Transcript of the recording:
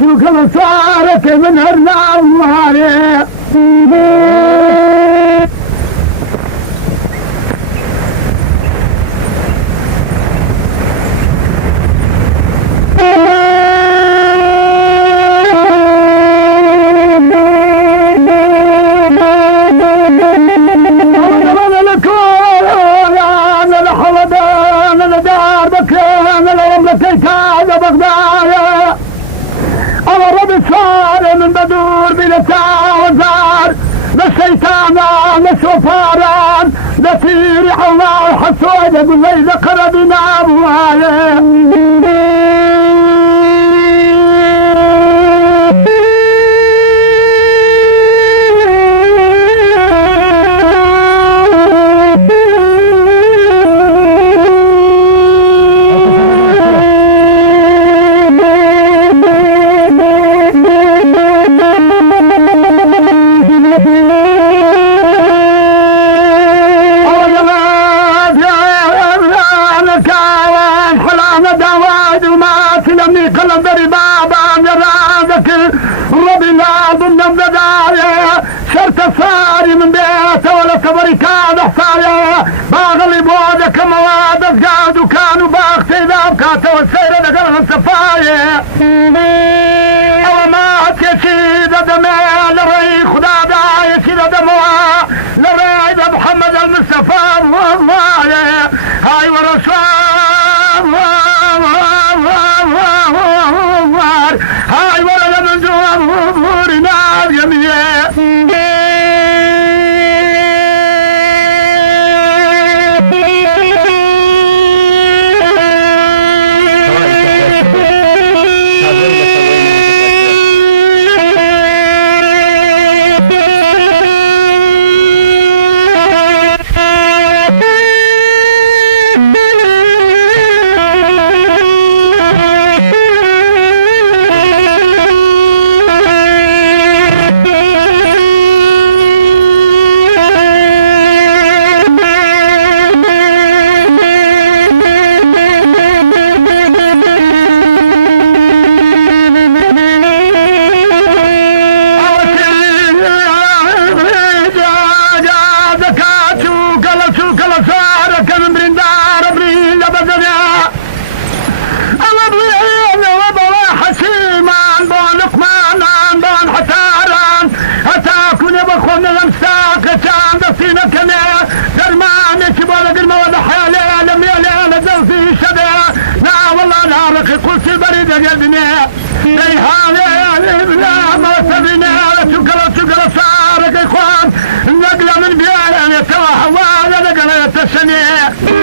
وكل صارك من هرنا وماري من بدور بلا وزار للشيطان للشوفاران لسير الله حسود يقول لي ذكر بنا ابوالي قلب بابا يرادك ربي لا ضمن البداية شرط صاري من بيته ولا صبري كان حصايا باغلي بودك موادك قاد وكانوا باختي ذابكات والسيرة دقلها الصفاية وما تشيد دمي لري خدا دا يشيد دموها لري محمد المصطفى والله هاي ورسول هاي ولا من جوار نار يميه قلت البريد قلبنا اي هذا ما سبنا شكرا صارك اخوان نقله من بيان يتوحى وهذا نقله السنه